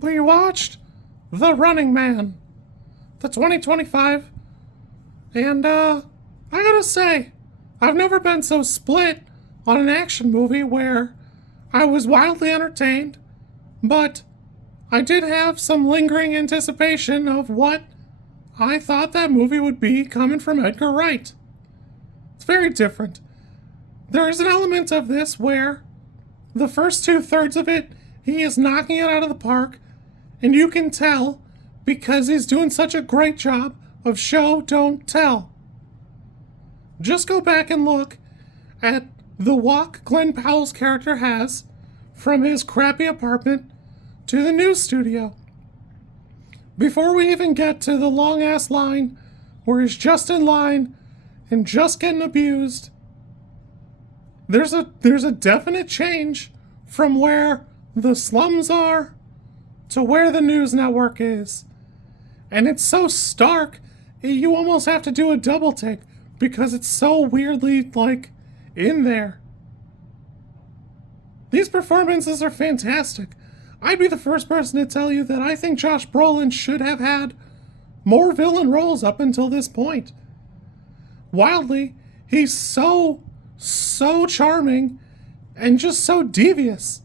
we watched The Running Man, the 2025, and I gotta say, I've never been so split on an action movie where I was wildly entertained, but I did have some lingering anticipation of what I thought that movie would be coming from Edgar Wright. It's very different. There is an element of this where the first 2/3 of it, he is knocking it out of the park, and you can tell because he's doing such a great job of show, don't tell. Just go back and look at the walk Glen Powell's character has from his crappy apartment to the news studio. Before we even get to the long-ass line where he's just in line and just getting abused, there's a definite change from where the slums are to where the news network is. And it's so stark, you almost have to do a double take because it's so weirdly, in there. These performances are fantastic. I'd be the first person to tell you that I think Josh Brolin should have had more villain roles up until this point. Wildly, he's so charming and just so devious.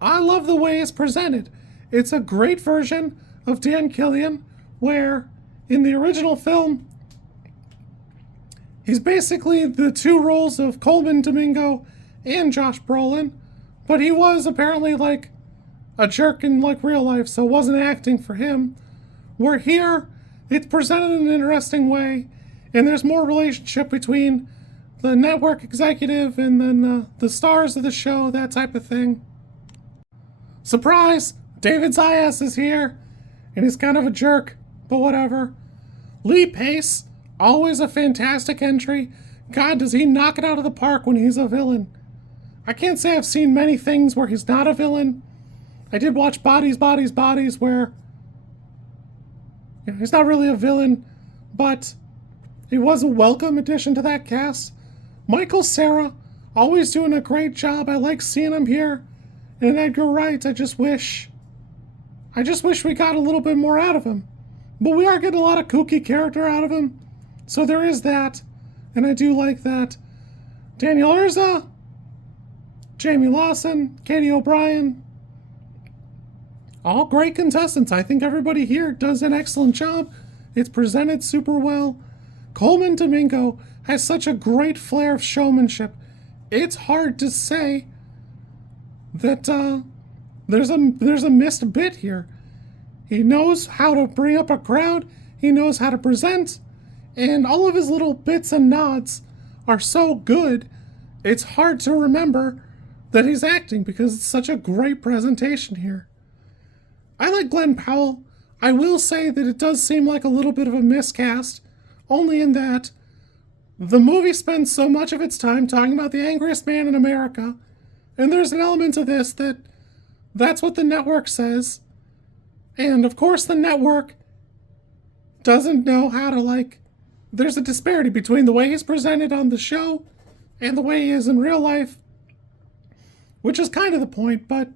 I love the way it's presented. It's a great version of Dan Killian, where in the original film, he's basically the two roles of Colman, Domingo, and Josh Brolin, but he was apparently a jerk in real life, so it wasn't acting for him. Where here, it's presented in an interesting way, and there's more relationship between the network executive and then the stars of the show, that type of thing. Surprise! David Zayas is here, and he's kind of a jerk, but whatever. Lee Pace, always a fantastic entry. God, does he knock it out of the park when he's a villain. I can't say I've seen many things where he's not a villain. I did watch Bodies, Bodies, Bodies, where he's not really a villain, but he was a welcome addition to that cast. Michael Cera, always doing a great job. I like seeing him here. And Edgar Wright, I just wish we got a little bit more out of him. But we are getting a lot of kooky character out of him. So there is that. And I do like that. Daniel Ezra, Jayme Lawson, Katy O'Brien. All great contestants. I think everybody here does an excellent job. It's presented super well. Colman Domingo has such a great flair of showmanship. It's hard to say that there's a missed bit here. He knows how to bring up a crowd. He knows how to present. And all of his little bits and nods are so good, it's hard to remember that he's acting because it's such a great presentation here. I like Glen Powell. I will say that it does seem like a little bit of a miscast, only in that the movie spends so much of its time talking about the angriest man in America, and there's an element of this that's what the network says. And of course the network doesn't know how to there's a disparity between the way he's presented on the show and the way he is in real life, which is kind of the point, but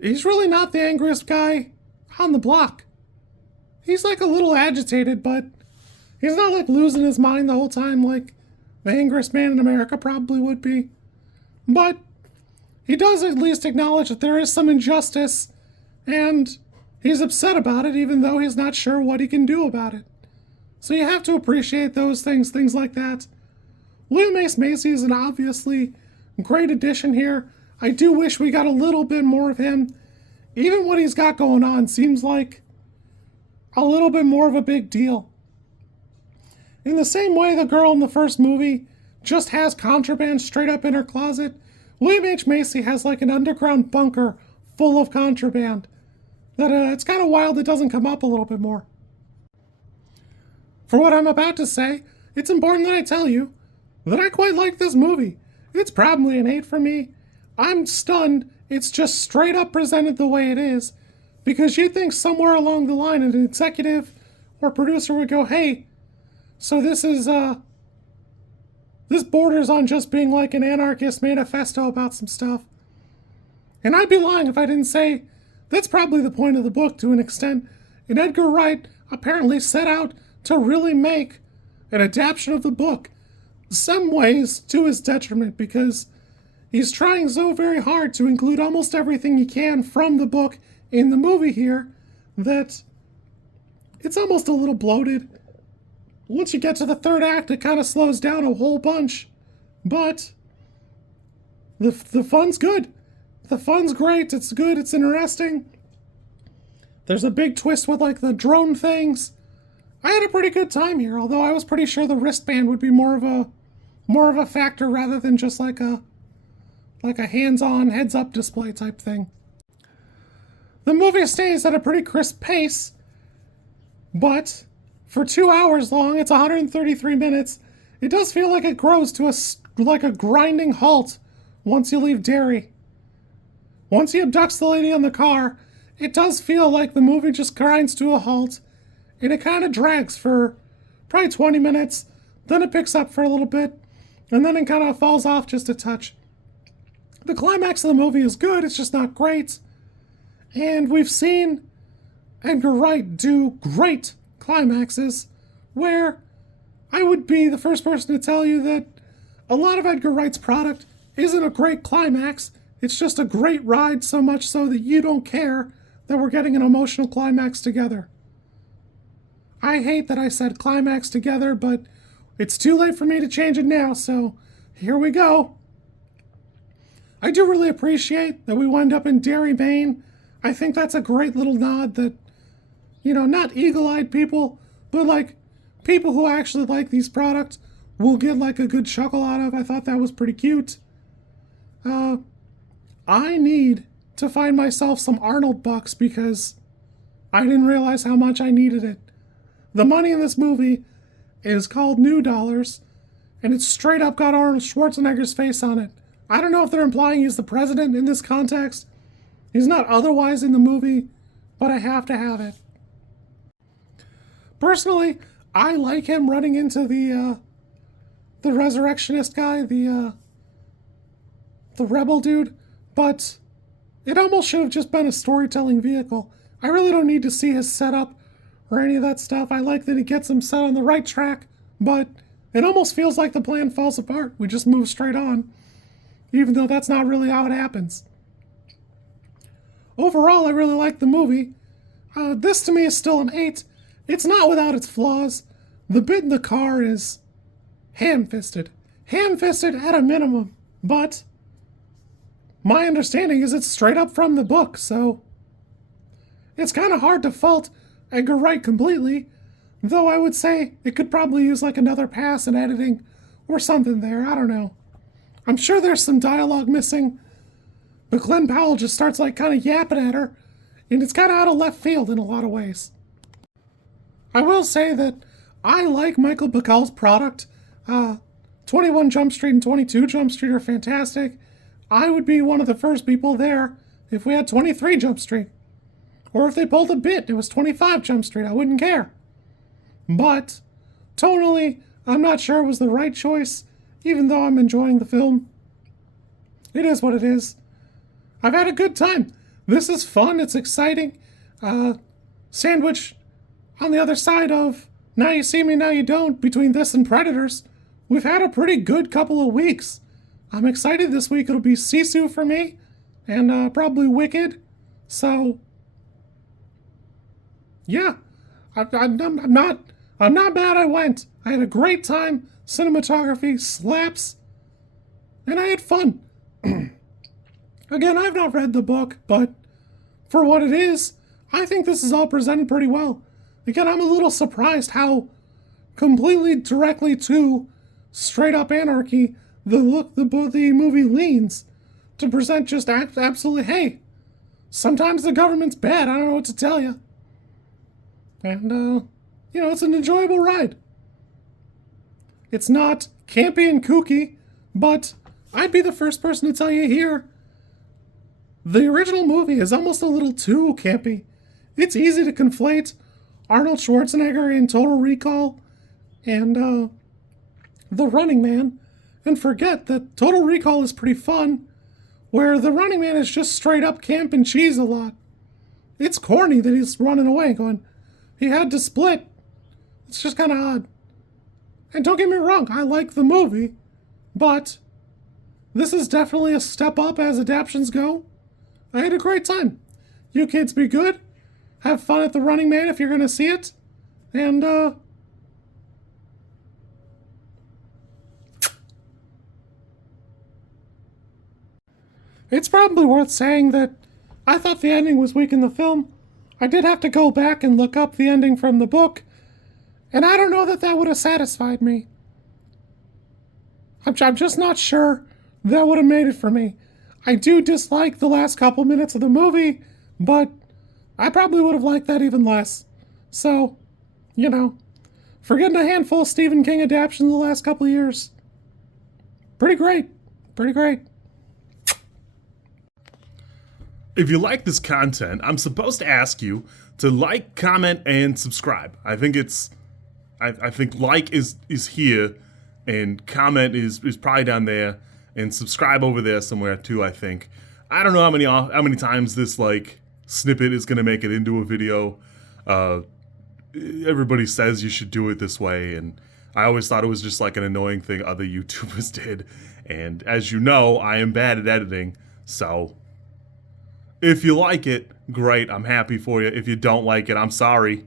he's really not the angriest guy on the block. He's a little agitated, but he's not losing his mind the whole time like the angriest man in America probably would be. But he does at least acknowledge that there is some injustice, and he's upset about it even though he's not sure what he can do about it. So you have to appreciate those things like that. William Ace Macy is an obviously great addition here. I do wish we got a little bit more of him. Even what he's got going on seems like a little bit more of a big deal. In the same way the girl in the first movie just has contraband straight up in her closet, William H. Macy has an underground bunker full of contraband. That it's kind of wild it doesn't come up a little bit more. For what I'm about to say, it's important that I tell you that I quite like this movie. It's probably an 8 for me. I'm stunned it's just straight up presented the way it is, because you'd think somewhere along the line an executive or producer would go, hey, so this borders on just being an anarchist manifesto about some stuff. And I'd be lying if I didn't say That's probably the point of the book to an extent, and Edgar Wright apparently set out to really make an adaptation of the book, some ways to his detriment, because he's trying so very hard to include almost everything he can from the book in the movie here that it's almost a little bloated. Once you get to the third act, it kind of slows down a whole bunch, but the fun's good. The fun's great. It's good. It's interesting. There's a big twist with like the drone things. I had a pretty good time here, although I was pretty sure the wristband would be more of a factor rather than just like a hands-on, heads-up display type thing. The movie stays at a pretty crisp pace, but for 2 hours long, it's 133 minutes. It does feel like it grows to like a grinding halt once you leave Derry. Once he abducts the lady in the car, it does feel like the movie just grinds to a halt, and it kind of drags for probably 20 minutes, then it picks up for a little bit, and then it kind of falls off just a touch. The climax of the movie is good, it's just not great. And we've seen Edgar Wright do great climaxes, where I would be the first person to tell you that a lot of Edgar Wright's product isn't a great climax, it's just a great ride, so much so that you don't care that we're getting an emotional climax together. I hate that I said climax together, but it's too late for me to change it now, so here we go. I do really appreciate that we wind up in Derry, Maine. I think that's a great little nod that, not eagle-eyed people, but like people who actually like these products will get like a good chuckle out of. I thought that was pretty cute. I need to find myself some Arnold bucks because I didn't realize how much I needed it. The money in this movie is called New Dollars, and it's straight up got Arnold Schwarzenegger's face on it. I don't know if they're implying he's the president in this context. He's not otherwise in the movie, but I have to have it. Personally, I like him running into the resurrectionist guy, the rebel dude, but it almost should have just been a storytelling vehicle. I really don't need to see his setup or any of that stuff. I like that he gets him set on the right track, but it almost feels like the plan falls apart. We just move straight on, even though that's not really how it happens. Overall, I really like the movie. This to me is still an 8. It's not without its flaws. The bit in the car is ham-fisted. Ham-fisted at a minimum, but my understanding is it's straight up from the book, so it's kind of hard to fault Edgar Wright completely, though I would say it could probably use like another pass in editing or something there. I don't know. I'm sure there's some dialogue missing, but Glen Powell just starts like kind of yapping at her, and it's kind of out of left field in a lot of ways. I will say that I like Michael Bacall's product. 21 Jump Street and 22 Jump Street are fantastic. I would be one of the first people there if we had 23 Jump Street. Or if they pulled a bit, it was 25 Jump Street, I wouldn't care. But, tonally, I'm not sure it was the right choice, even though I'm enjoying the film. It is what it is. I've had a good time. This is fun, it's exciting. Sandwich on the other side of Now You See Me, Now You Don't, between this and Predators, we've had a pretty good couple of weeks. I'm excited this week it'll be Sisu for me, and probably Wicked, so yeah, I'm not mad I went. I had a great time, cinematography slaps, and I had fun. Again, I've not read the book, but for what it is, I think this is all presented pretty well. Again, I'm a little surprised how completely directly to straight up anarchy the movie leans to present just absolutely, hey, sometimes the government's bad, I don't know what to tell you. And, it's an enjoyable ride. It's not campy and kooky, but I'd be the first person to tell you here, the original movie is almost a little too campy. It's easy to conflate Arnold Schwarzenegger in Total Recall and The Running Man, and forget that Total Recall is pretty fun, where The Running Man is just straight up camp and cheese a lot. it's corny that he's running away going, he had to split. It's just kind of odd. And don't get me wrong, I like the movie, but this is definitely a step up as adaptations go. I had a great time. You kids be good. Have fun at the Running Man if you're going to see it. And, it's probably worth saying that I thought the ending was weak in the film. I did have to go back and look up the ending from the book, and I don't know that that would have satisfied me. I'm just not sure that would have made it for me. I do dislike the last couple minutes of the movie, but I probably would have liked that even less. So, you know, for getting a handful of Stephen King adaptations the last couple of years, pretty great. Pretty great. If you like this content, I'm supposed to ask you to like, comment, and subscribe. I think like is here, and comment is probably down there, and subscribe over there somewhere too. I think. I don't know how many times this like snippet is gonna make it into a video. Everybody says you should do it this way, and I always thought it was just like an annoying thing other YouTubers did. And as you know, I am bad at editing, so if you like it, great, I'm happy for you. If you don't like it, I'm sorry.